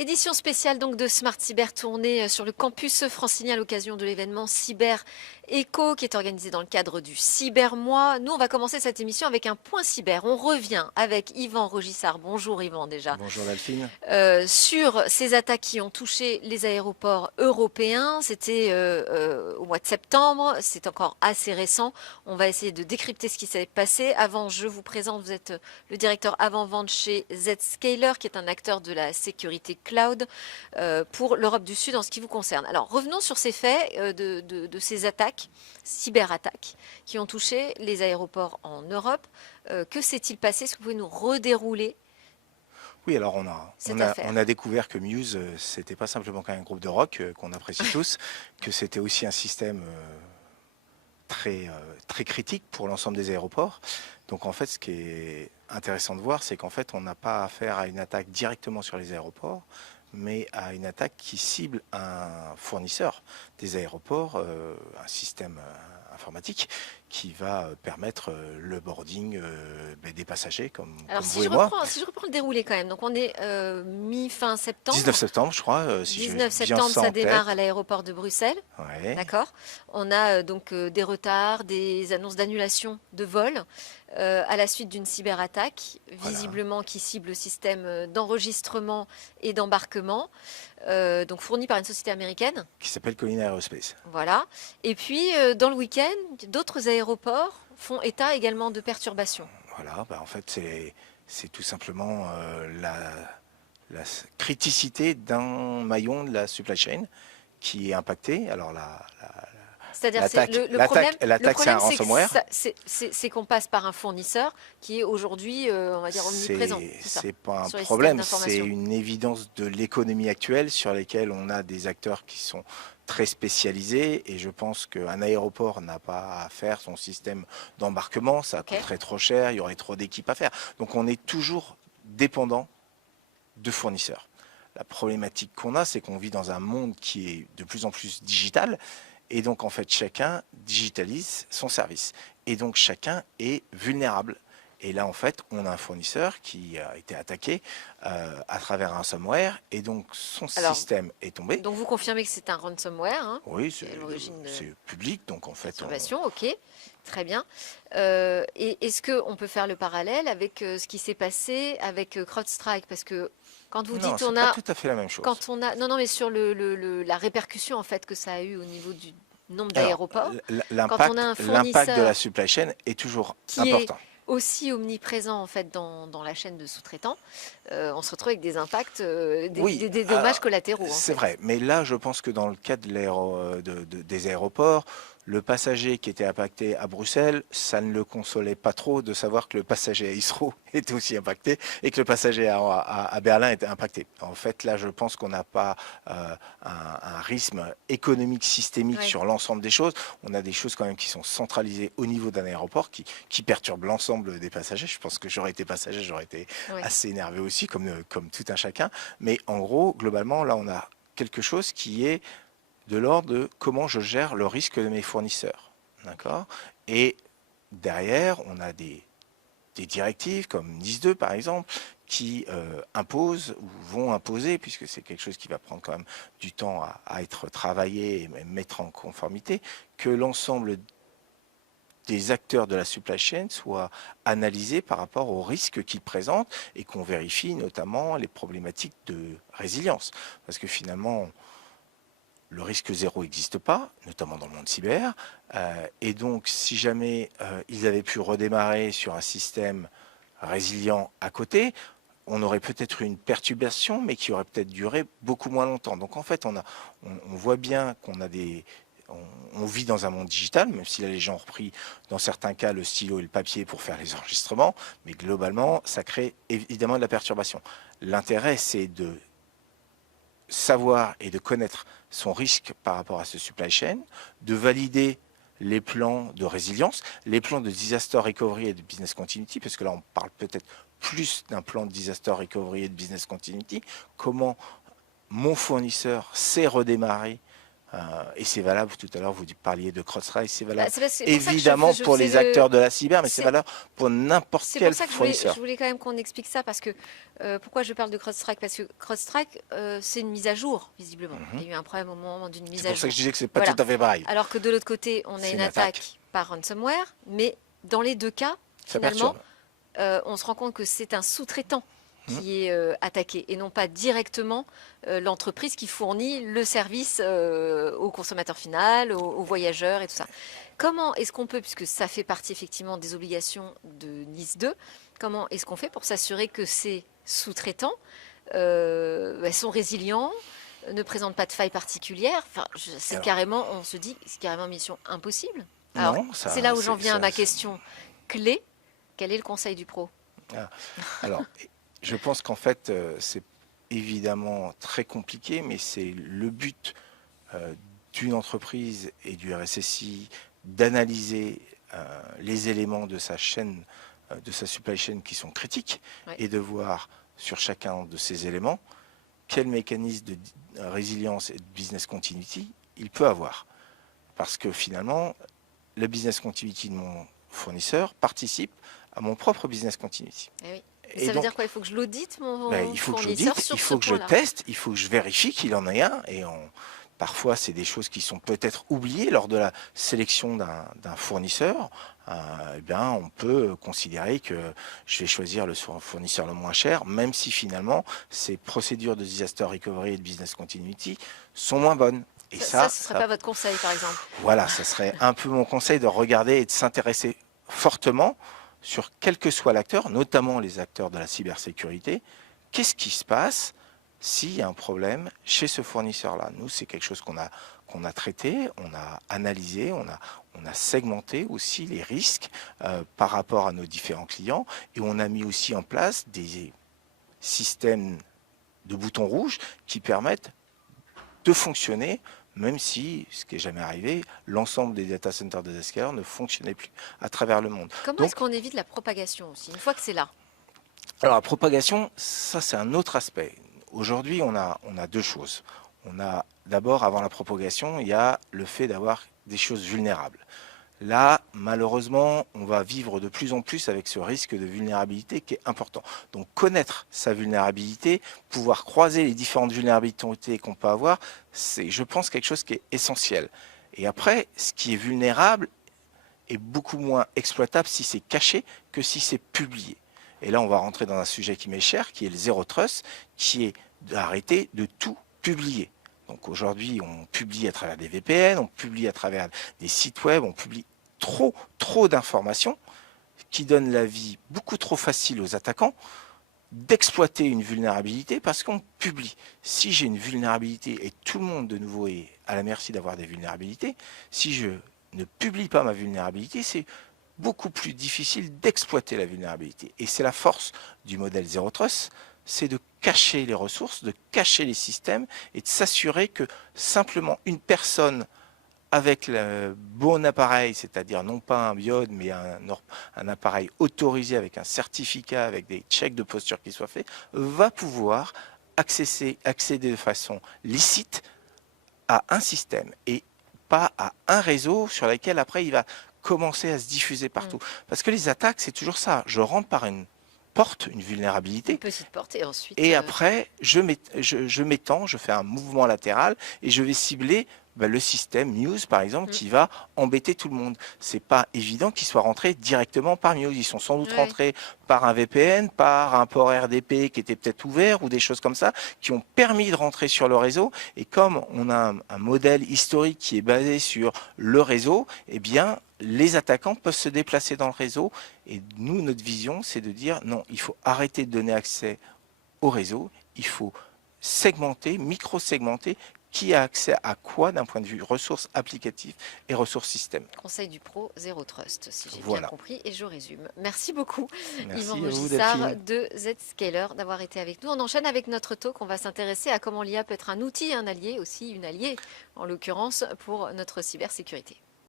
Édition spéciale donc de Smart Cyber tournée sur le campus francilien à l'occasion de l'événement Cyber Echo qui est organisé dans le cadre du Cyber Mois. Nous, on va commencer cette émission avec un point cyber. On revient avec Yvan Rogissard. Bonjour Yvan déjà. Bonjour Delphine. Sur ces attaques qui ont touché les aéroports européens. C'était au mois de septembre. C'est encore assez récent. On va essayer de décrypter ce qui s'est passé. Avant, je vous présente, vous êtes le directeur avant-vente chez Zscaler, qui est un acteur de la sécurité cloud pour l'Europe du Sud en ce qui vous concerne. Alors revenons sur ces faits de ces attaques, cyberattaques, qui ont touché les aéroports en Europe. Que s'est-il passé? Est-ce que vous pouvez nous redérouler Oui, alors cette affaire? on a découvert que Muse, c'était pas simplement qu'un groupe de rock qu'on apprécie tous, que c'était aussi un système très critique pour l'ensemble des aéroports. Donc en fait, ce qui est intéressant de voir, c'est qu'en fait, on n'a pas affaire à une attaque directement sur les aéroports, mais à une attaque qui cible un fournisseur des aéroports, un système informatique qui va permettre le boarding des passagers Alors comme vous et moi. si je reprends le déroulé quand même, donc on est mi-fin 19 septembre. septembre, je crois, si j'ai 19 bien septembre, ça ça en démarre à tête. l'aéroport de Bruxelles. Ouais, D'accord. On a donc des retards, des annonces d'annulation de vol à la suite d'une cyberattaque, voilà. visiblement qui cible le système d'enregistrement et d'embarquement, donc fourni par une société américaine. Qui s'appelle Colina Aerospace. Voilà. Et puis, dans le week-end, d'autres aéroports font état également de perturbations. Voilà, en fait, c'est tout simplement la criticité d'un maillon de la supply chain qui est impacté. Alors C'est-à-dire, le l'attaque, c'est un problème, c'est que ransomware. c'est qu'on passe par un fournisseur qui est aujourd'hui, on va dire, omniprésent, c'est ça, C'est pas un sur les systèmes problème, c'est d'information. une évidence de l'économie actuelle sur lesquelles on a des acteurs qui sont très spécialisés et je pense qu'un aéroport n'a pas à faire son système d'embarquement, ça Ok. coûterait trop cher, il y aurait trop d'équipes à faire. Donc on est toujours dépendant de fournisseurs. La problématique qu'on a, c'est qu'on vit dans un monde qui est de plus en plus digital et donc en fait chacun digitalise son service et donc chacun est vulnérable. Et là, en fait, on a un fournisseur qui a été attaqué à travers un ransomware et donc son Alors, système est tombé. donc vous confirmez que c'est un ransomware, hein, Oui, qui est à l'origine de c'est public, donc en fait, perturbation, ok, très bien. Et est-ce qu'on peut faire le parallèle avec ce qui s'est passé avec CrowdStrike? Parce que quand vous non, dites c'est pas tout à fait la même chose. non, non, mais sur la répercussion en fait que ça a eu au niveau du nombre Alors, d'aéroports, quand on a un l'impact de la fournisseur supply chain est toujours qui est important. aussi omniprésent en fait dans la chaîne de sous-traitants, on se retrouve avec des impacts, Oui, des dommages collatéraux en c'est fait. vrai. Mais là, je pense que dans le cas des aéroports, le passager qui était impacté à Bruxelles, ça ne le consolait pas trop de savoir que le passager à Heathrow était aussi impacté et que le passager à Berlin était impacté. En fait, là, je pense qu'on n'a pas un rythme économique systémique Ouais. sur l'ensemble des choses. On a des choses quand même qui sont centralisées au niveau d'un aéroport qui perturbent l'ensemble des passagers. Je pense que j'aurais été passager, j'aurais été Ouais. assez énervé aussi, comme tout un chacun. Mais en gros, globalement, là, on a quelque chose qui est de l'ordre de comment je gère le risque de mes fournisseurs. D'accord. Et derrière, on a des directives comme NIS2 par exemple, qui imposent ou vont imposer, puisque c'est quelque chose qui va prendre quand même du temps à être travaillé et même mettre en conformité, que l'ensemble des acteurs de la supply chain soient analysés par rapport aux risques qu'ils présentent et qu'on vérifie notamment les problématiques de résilience. Parce que finalement, le risque zéro n'existe pas, notamment dans le monde cyber. Et donc, si jamais ils avaient pu redémarrer sur un système résilient à côté, on aurait peut-être eu une perturbation, mais qui aurait peut-être duré beaucoup moins longtemps. Donc, en fait, on voit bien qu'on a on vit dans un monde digital, même si là, les gens ont repris, dans certains cas, le stylo et le papier pour faire les enregistrements. Mais globalement, ça crée évidemment de la perturbation. L'intérêt, c'est de savoir et de connaître son risque par rapport à ce supply chain, de valider les plans de résilience, les plans de disaster recovery et de business continuity, parce que là on parle peut-être plus d'un plan de disaster recovery et de business continuity, comment mon fournisseur sait redémarrer Et c'est valable, tout à l'heure, vous parliez de CrowdStrike, c'est valable C'est pour ça que évidemment je pour faisais les acteurs de la cyber, mais c'est c'est valable pour n'importe c'est pour quel ça que fournisseur. je voulais quand même qu'on explique ça, parce que pourquoi je parle de CrowdStrike? Parce que CrowdStrike, c'est une mise à jour, visiblement. Il y a eu un problème au moment d'une mise C'est à pour ça que je jour. disais que c'est pas tout Voilà. à fait pareil. Alors que de l'autre côté, on a C'est une une attaque. attaque par ransomware, mais dans les deux cas, Ça finalement, perturbe. on se rend compte que c'est un sous-traitant Mhm. qui est attaqué, et non pas directement l'entreprise qui fournit le service au consommateur final, aux voyageurs et tout ça. Comment est-ce qu'on peut, puisque ça fait partie effectivement des obligations de NIS 2, comment est-ce qu'on fait pour s'assurer que ces sous-traitants sont résilients, ne présentent pas de failles particulières? Enfin, c'est Alors, carrément, on se dit, c'est carrément mission impossible. Alors, non, c'est ça, là où j'en viens à ma question clé. Quel est le conseil du pro? ah, alors, je pense qu'en fait, c'est évidemment très compliqué, mais c'est le but euh, d'une entreprise et du RSSI d'analyser les éléments de sa chaîne, de sa supply chain qui sont critiques, Ouais. et de voir sur chacun de ces éléments quel mécanisme de résilience et de business continuity il peut avoir. Parce que finalement, le business continuity de mon fournisseur participe à mon propre business continuity. Eh oui. Mais Et ça veut donc, dire quoi? Il faut que je l'audite, mon il faut que je fournisseur, l'audite, sur il ce faut que je point-là. teste, il faut que je vérifie qu'il en ait un. Parfois, c'est des choses qui sont peut-être oubliées lors de la sélection d'un fournisseur. Eh bien, on peut considérer que je vais choisir le fournisseur le moins cher, même si finalement, ces procédures de disaster recovery et de business continuity sont moins bonnes. Et Ça, ce ne serait pas votre conseil, par exemple? voilà, ça serait un peu mon conseil de regarder et de s'intéresser fortement sur quel que soit l'acteur, notamment les acteurs de la cybersécurité. Qu'est-ce qui se passe s'il y a un problème chez ce fournisseur-là? Nous, c'est quelque chose qu'on a traité, on a analysé, on a segmenté aussi les risques par rapport à nos différents clients, et on a mis aussi en place des systèmes de boutons rouges qui permettent de fonctionner, même si, ce qui n'est jamais arrivé, l'ensemble des data centers de Zscaler ne fonctionnait plus à travers le monde. Comment est-ce Donc, qu'on évite la propagation aussi, une fois que c'est là? alors la propagation, ça c'est un autre aspect. Aujourd'hui, on a deux choses. On a d'abord, avant la propagation, il y a le fait d'avoir des choses vulnérables. Là, malheureusement, on va vivre de plus en plus avec ce risque de vulnérabilité qui est important. Donc connaître sa vulnérabilité, pouvoir croiser les différentes vulnérabilités qu'on peut avoir, c'est, je pense, quelque chose qui est essentiel. Et après, ce qui est vulnérable est beaucoup moins exploitable si c'est caché que si c'est publié. Et là, on va rentrer dans un sujet qui m'est cher, qui est le zéro trust, qui est d'arrêter de tout publier. Donc aujourd'hui, on publie à travers des VPN, on publie à travers des sites web, on publie trop d'informations qui donnent la vie beaucoup trop facile aux attaquants d'exploiter une vulnérabilité parce qu'on publie. Si j'ai une vulnérabilité, et tout le monde de nouveau est à la merci d'avoir des vulnérabilités, si je ne publie pas ma vulnérabilité, c'est beaucoup plus difficile d'exploiter la vulnérabilité. Et c'est la force du modèle Zero Trust, c'est de cacher les ressources, de cacher les systèmes et de s'assurer que simplement une personne avec le bon appareil, c'est-à-dire non pas un biode, mais un appareil autorisé avec un certificat, avec des checks de posture qui soient faits, va pouvoir accéder de façon licite à un système et pas à un réseau sur lequel après il va commencer à se diffuser partout. Parce que les attaques, c'est toujours ça. Je rentre par une porte, une Une vulnérabilité, petite porte, et ensuite... et après, je m'étends, je fais un mouvement latéral et je vais cibler le système Muse, par exemple, qui va embêter tout le monde. C'est pas évident qu'ils soient rentrés directement par Muse. Ils sont sans doute Ouais. rentrés par un VPN, par un port RDP qui était peut-être ouvert ou des choses comme ça qui ont permis de rentrer sur le réseau. Et comme on a un modèle historique qui est basé sur le réseau, eh bien, les attaquants peuvent se déplacer dans le réseau. Et nous, notre vision, c'est de dire non, il faut arrêter de donner accès au réseau, il faut segmenter, micro-segmenter qui a accès à quoi d'un point de vue ressources applicatives et ressources système. Conseil du pro, Zero Trust, si j'ai bien Voilà. compris, et je résume. Merci beaucoup, Merci Yvan à vous, Regissart Delphine. de Zscaler, d'avoir été avec nous. On enchaîne avec notre talk. On va s'intéresser à comment l'IA peut être un outil, un allié aussi, une alliée, en l'occurrence, pour notre cybersécurité.